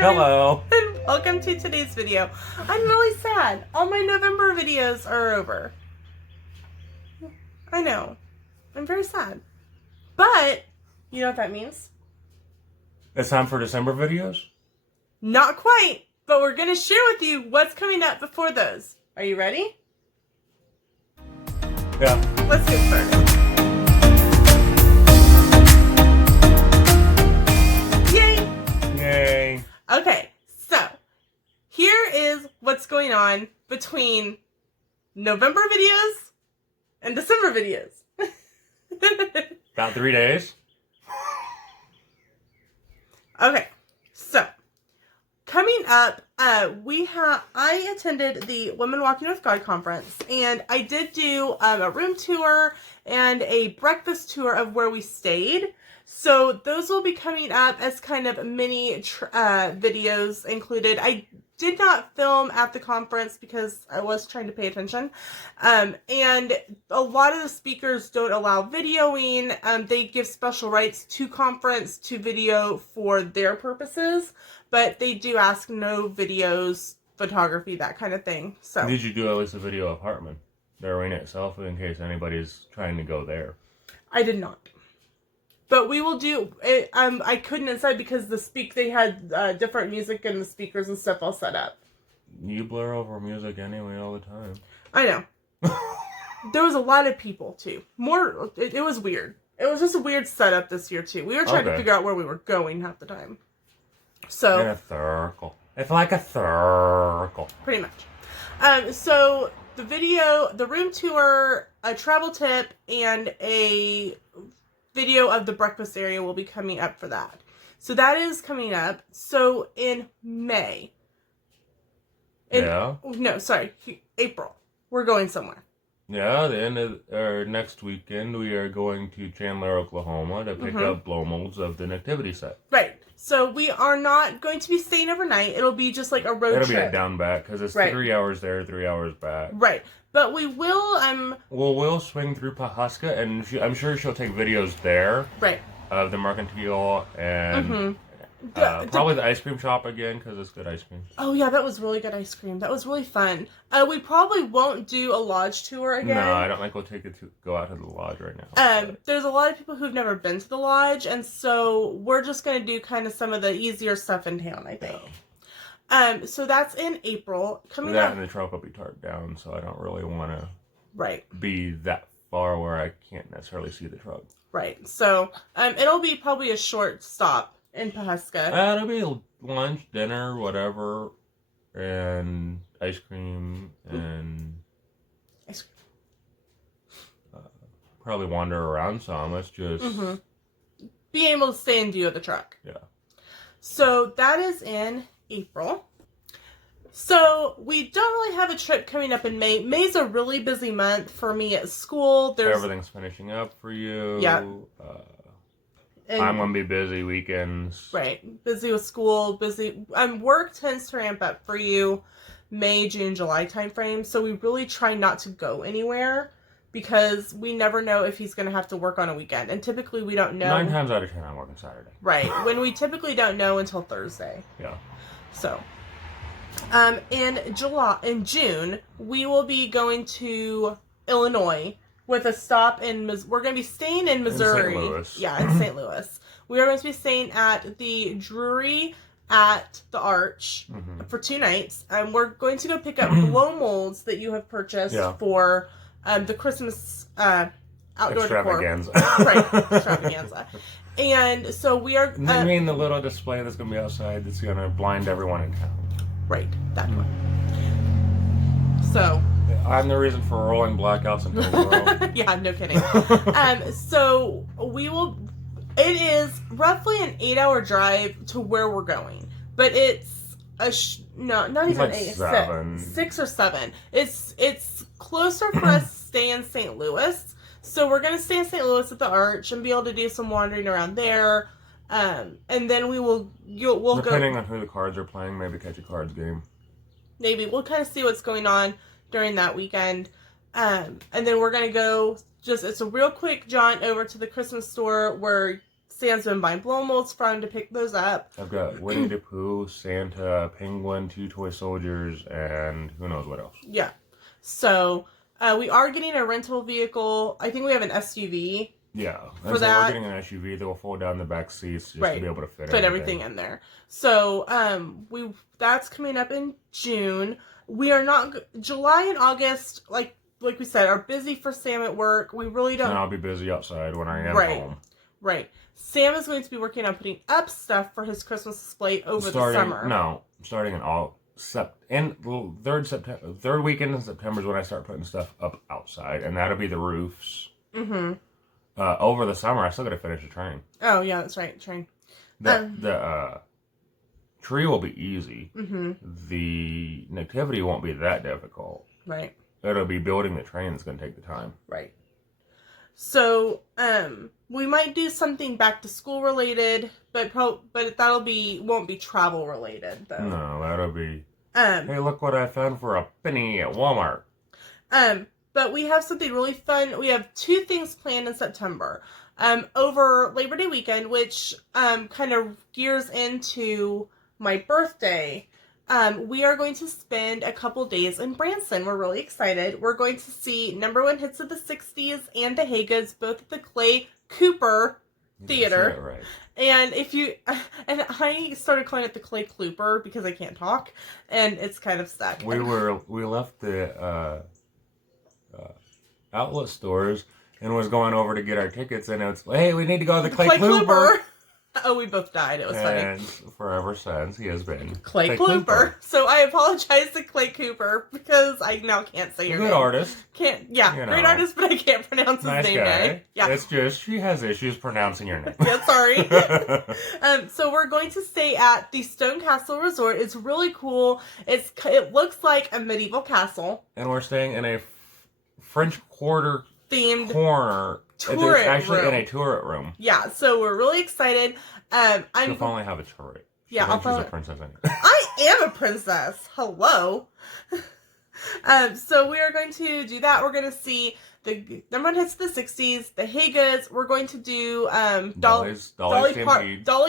Hello. And welcome to today's video. I'm really sad. All my November videos are over. I know. I'm very sad. But, you know what that means? It's time for December videos? Not quite, but we're going to share with you what's coming up before those. Are you ready? Yeah. Let's get started. Yay! Yay. Okay, so here is what's going on between November videos and December videos. About 3 days. Okay, so coming up, I attended the Women Walking with God conference, and I did do a room tour and a breakfast tour of where we stayed. So those will be coming up as kind of mini videos included. I did not film at the conference because I was trying to pay attention. And a lot of the speakers don't allow videoing. They give special rights to conference to video for their purposes, but they do ask no videos, photography, that kind of thing. So Did you do at least a video of Hartman, the arena itself, in case anybody's trying to go there? I did not. But we will do it. I couldn't inside because they had different music and the speakers and stuff all set up. You blur over music anyway all the time. I know. There was a lot of people too. It was weird. It was just a weird setup this year too. We were trying to figure out where we were going half the time. So in a circle. It's like a circle. Pretty much. So the video, the room tour, a travel tip, and a video of the breakfast area will be coming up for that. So that is coming up. So in May. April. We're going somewhere. Yeah, the end of next weekend we are going to Chandler, Oklahoma to pick up blow molds of the nativity set. Right. So we are not going to be staying overnight. It'll be just like a road trip. It'll be a down back because it's 3 hours there, 3 hours back. Right. But we will, we'll swing through Pawhuska, and I'm sure she'll take videos there. Right. Of the Mercantile and probably the ice cream shop again, because it's good ice cream. Oh, yeah, that was really good ice cream. That was really fun. We probably won't do a lodge tour again. No, I don't think we'll go out to the lodge right now. There's a lot of people who've never been to the lodge, and so we're just going to do kind of some of the easier stuff in town, I think. So that's in April. And the truck will be tarped down, so I don't really want to be that far where I can't necessarily see the truck. Right. So it'll be probably a short stop in Pawhuska. It'll be lunch, dinner, whatever, and ice cream, and probably wander around some. It's just being able to stay in view of the truck. Yeah. So that is in April. So we don't really have a trip coming up in May. May's a really busy month for me at school. Everything's finishing up for you. Yeah. I'm going to be busy weekends. Right. Busy with school, busy. Work tends to ramp up for you May, June, July timeframe. So we really try not to go anywhere because we never know if he's going to have to work on a weekend. And typically we don't know. 9 times out of 10 I'm working Saturday. Right. When we typically don't know until Thursday. Yeah. So, in June, we will be going to Illinois with a stop we're going to be staying in Missouri. In St. Louis. Yeah, in St. Louis. We are going to be staying at the Drury at the Arch for 2 nights. We're going to go pick up blow molds that you have purchased for the Christmas outdoor extravaganza. Decor. Right, extravaganza. And so we are... You mean the little display that's going to be outside that's going to blind everyone in town? Right, that one. So... I'm the reason for rolling blackouts in tomorrow. Yeah, no kidding. So it is roughly an 8-hour drive to where we're going. But it's not even like 8, 6 or 7. It's closer for us to stay in St. Louis. So we're going to stay in St. Louis at the Arch and be able to do some wandering around there. And then we'll go... Depending on who the cards are playing, maybe catch a cards game. Maybe. We'll kind of see what's going on during that weekend. And then we're going to go it's a real quick jaunt over to the Christmas store where Sam's been buying blow molds for him to pick those up. I've got Winnie the Pooh, Santa, Penguin, 2 toy soldiers, and who knows what else. Yeah. So, we are getting a rental vehicle. I think we have an SUV. Yeah. For that. We're getting an SUV that will fold down the back seats just to be able to fit everything in there. So, that's coming up in June. We are not... July and August, like we said, are busy for Sam at work. We really don't... And I'll be busy outside when I am home. Right. Sam is going to be working on putting up stuff for his Christmas display over the summer. No, starting in third weekend in September is when I start putting stuff up outside, and that'll be the roofs. Mm-hmm. Over the summer, I still got to finish the train. Oh yeah, that's right, train. The tree will be easy. Mm-hmm. The nativity won't be that difficult. Right. It'll be building the train that's going to take the time. Right. So, we might do something back to school related, but won't be travel related though. No, that'll be. Hey, look what I found for a penny at Walmart. But we have something really fun. We have 2 things planned in September. Over Labor Day weekend, which kind of gears into my birthday. We are going to spend a couple days in Branson. We're really excited. We're going to see number 1 hits of the 60s and the Haygood's, both at the Clay Cooper Theater. Right. And I started calling it the Clay Clooper because I can't talk, and it's kind of stuck. We left the outlet stores and was going over to get our tickets, and it's hey, we need to go to the Clay Clooper. Oh, we both died. It was funny. And forever since, he has been Clay Clooper. So I apologize to Clay Cooper because I now can't say your name. Good artist. Great artist, but I can't pronounce his name. Guy. Yeah. It's just she has issues pronouncing your name. Yeah, sorry. So we're going to stay at the Stone Castle Resort. It's really cool. It looks like a medieval castle. And we're staying in a French Quarter themed corner. It's actually in a turret room. Yeah, so we're really excited. She'll finally have a turret. She's a princess anyway. I am a princess. Hello. So we are going to do that. We're going to see the number 1 hits of the 60s, the Haygood's. We're going to do Dolly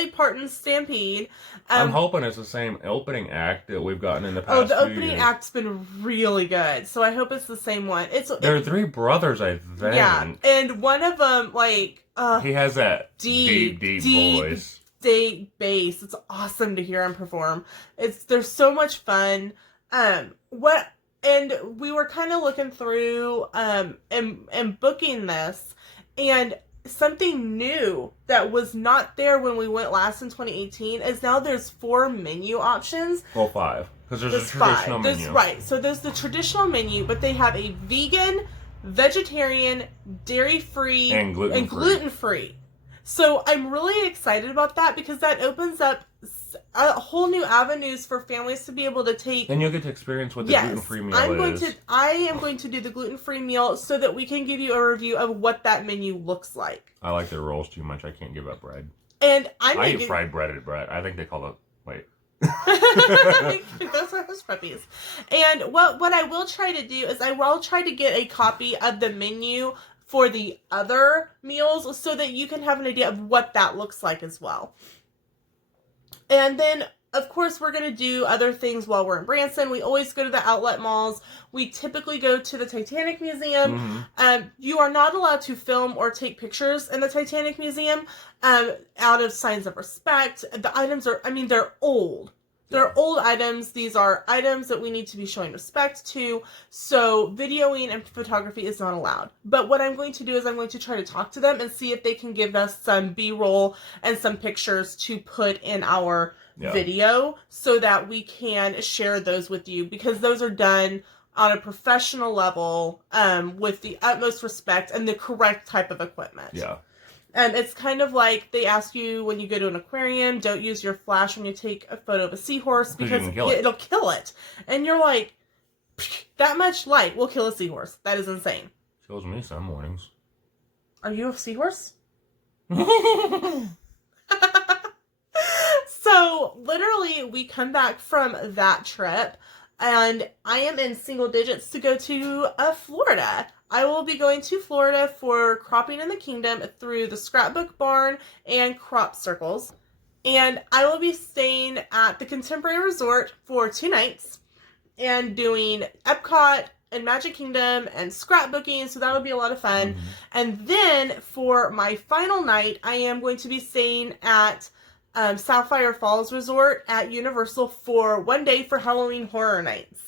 Parton's Stampede. I'm hoping it's the same opening act that we've gotten in the past. The opening act's been really good, so I hope it's the same one. There are 3 brothers, I think. Yeah, and one of them he has that deep voice. Deep bass. It's awesome to hear him perform. They're so much fun. And we were kind of looking through and booking this, and something new that was not there when we went last in 2018 is now there's 4 menu options. Well, 5, because there's a traditional menu. Right, so there's the traditional menu, but they have a vegan, vegetarian, dairy-free, and gluten-free. So I'm really excited about that because that opens up a whole new avenues for families to be able to take. And you'll get to experience what the gluten-free meal is. I am going to do the gluten-free meal so that we can give you a review of what that menu looks like. I like their rolls too much. I can't give up bread. And I eat fried breaded bread. I think they call it. Wait. Those are hush puppies. And what I will try to do is I will try to get a copy of the menu for the other meals so that you can have an idea of what that looks like as well. And then, of course, we're going to do other things while we're in Branson. We always go to the outlet malls. We typically go to the Titanic Museum. Mm-hmm. You are not allowed to film or take pictures in the Titanic Museum out of signs of respect. The items are, they're old. They're old items. These are items that we need to be showing respect to. So videoing and photography is not allowed. But what I'm going to do is I'm going to try to talk to them and see if they can give us some B-roll and some pictures to put in our video so that we can share those with you, because those are done on a professional level with the utmost respect and the correct type of equipment. Yeah. And it's kind of like they ask you when you go to an aquarium, don't use your flash when you take a photo of a seahorse because it'll kill it. And you're like, that much light will kill a seahorse. That is insane. Kills me some mornings. Are you a seahorse? So, literally, we come back from that trip, and I am in single digits to go to Florida. I will be going to Florida for Cropping in the Kingdom through the Scrapbook Barn and Crop Circles. And I will be staying at the Contemporary Resort for 2 nights and doing Epcot and Magic Kingdom and scrapbooking, so that would be a lot of fun. And then for my final night, I am going to be staying at Sapphire Falls Resort at Universal for 1 day for Halloween Horror Nights.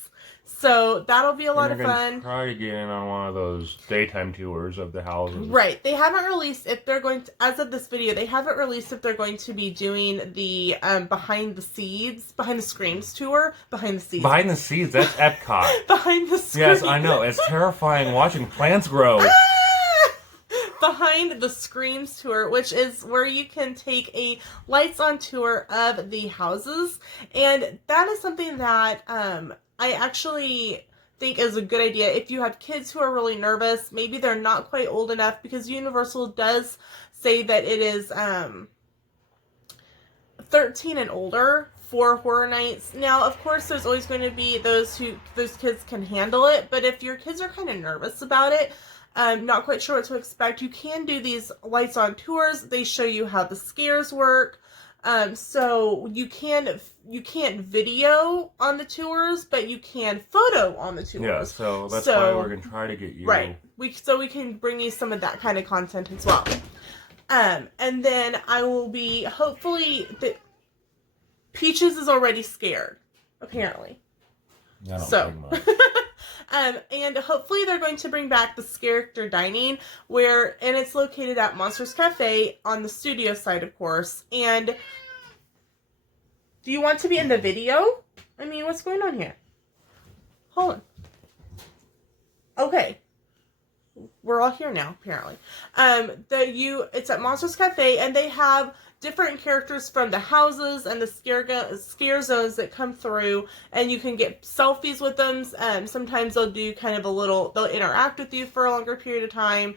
So that'll be a lot of fun. Try to get in on one of those daytime tours of the houses. Right. They haven't released if they're going to, as of this video, they haven't released if they're going to be doing the Behind the Screams tour. Behind the Seeds. Behind the Seeds, that's Epcot. Behind the Screams. Yes, I know. It's terrifying watching plants grow. Behind the Screams tour, which is where you can take a lights on tour of the houses. And that is something that I actually think is a good idea if you have kids who are really nervous. Maybe they're not quite old enough, because Universal does say that it is 13 and older for horror nights. Now, of course, there's always going to be those kids can handle it, but if your kids are kind of nervous about it, not quite sure what to expect, you can do these lights on tours. They show you how the scares work. So you can't video on the tours, but you can photo on the tours. Yeah, so that's why we're going to try to get you. Right. We can bring you some of that kind of content as well. And then I will be, hopefully, Peaches is already scared, apparently. I don't think much. And hopefully they're going to bring back the character dining, and it's located at Monsters Cafe on the studio side, of course. And do you want to be in the video? I mean, what's going on here? Hold on. Okay. We're all here now, apparently. It's at Monsters Cafe, and they have different characters from the houses and the scare zones that come through, and you can get selfies with them. Sometimes they'll do kind of they'll interact with you for a longer period of time.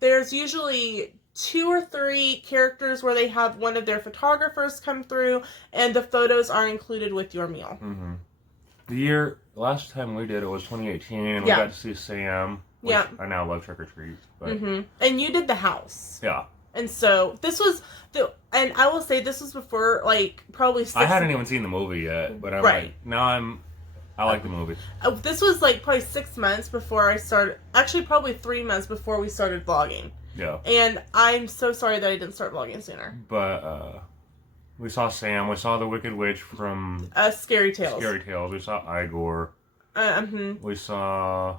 There's usually 2 or 3 characters where they have one of their photographers come through, and the photos are included with your meal. The last time we did it was 2018, and we got to see Sam. Which I now love trick or treats. But... And you did the house. Yeah. And so this was and I will say this was before, like, probably 6 I hadn't even seen the movie yet, but I like the movie. This was like probably 6 months before I started, actually probably 3 months before we started vlogging. Yeah. And I'm so sorry that I didn't start vlogging sooner. But we saw Sam, we saw the Wicked Witch from Scary Tales. We saw Igor. We saw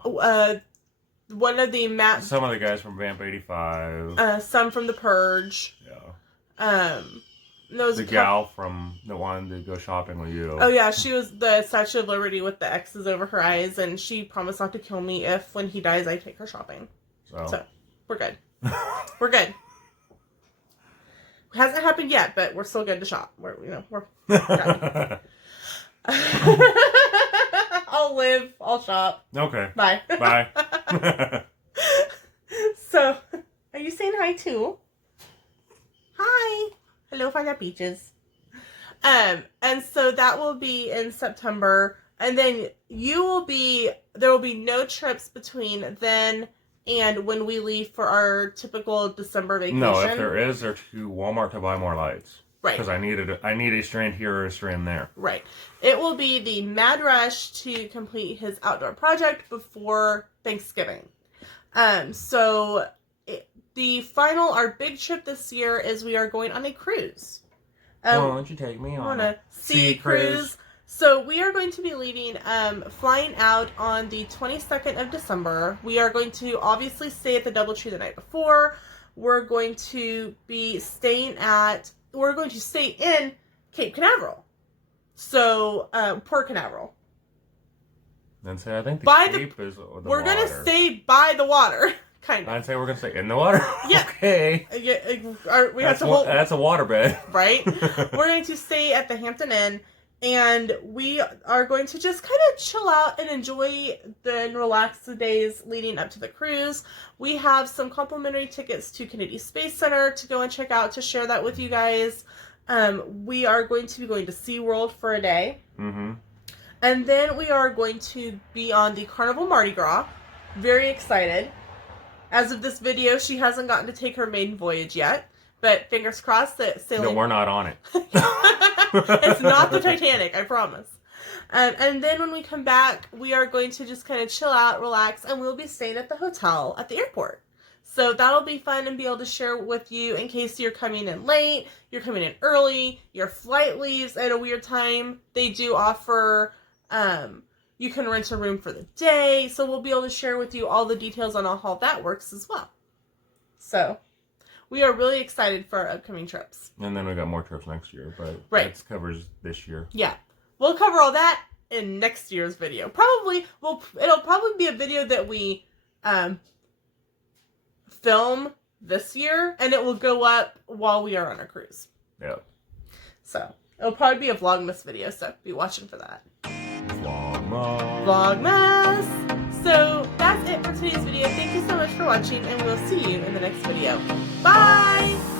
one of the some of the guys from Vamp 85. Some from The Purge. Yeah. The gal from the one to go shopping with you. Oh yeah, she was the Statue of Liberty with the X's over her eyes, and she promised not to kill me if, when he dies, I take her shopping. So we're good. We're good. Hasn't happened yet, but we're still good to shop. We're good. I'll live. I'll shop. Okay. Bye. Bye. So, are you saying hi too? Hi. Hello, Find Out Beaches. And so that will be in September, and then there will be no trips between then and when we leave for our typical December vacation. No, if there is, they're to Walmart to buy more lights. Right. Because I need a strand here or a strand there. Right. It will be the mad rush to complete his outdoor project before Thanksgiving. So our big trip this year is we are going on a cruise. Why don't you take me on a sea cruise? So we are going to be leaving, flying out on the 22nd of December. We are going to obviously stay at the DoubleTree the night before. We're going to stay in Cape Canaveral. So, Port Canaveral. Then say, I think the Cape is the We're water. going to stay by the water, kind of. I'd say we're going to stay in the water? Yeah. Okay. That's a waterbed. Right? We're going to stay at the Hampton Inn, and we are going to just kind of chill out and enjoy and relax the days leading up to the cruise. We have some complimentary tickets to Kennedy Space Center to go and check out, to share that with you guys. We are going to be going to SeaWorld for a day. And then we are going to be on the Carnival Mardi Gras. Very excited. As of this video, she hasn't gotten to take her maiden voyage yet, but fingers crossed that sailing... No, we're not on it. It's not the Titanic, I promise. And then when we come back, we are going to just kind of chill out, relax, and we'll be staying at the hotel at the airport. So that'll be fun and be able to share with you in case you're coming in late, you're coming in early, your flight leaves at a weird time. They do offer, you can rent a room for the day. So we'll be able to share with you all the details on how that works as well. So we are really excited for our upcoming trips. And then we got more trips next year, but right. that covers this year. Yeah. We'll cover all that in next year's video. It'll probably be a video that we film this year, and it will go up while we are on our cruise. Yep. So it'll probably be a Vlogmas video, so be watching for that. Vlogmas! So that's it for today's video. Thank you so much for watching, and we'll see you in the next video. Bye!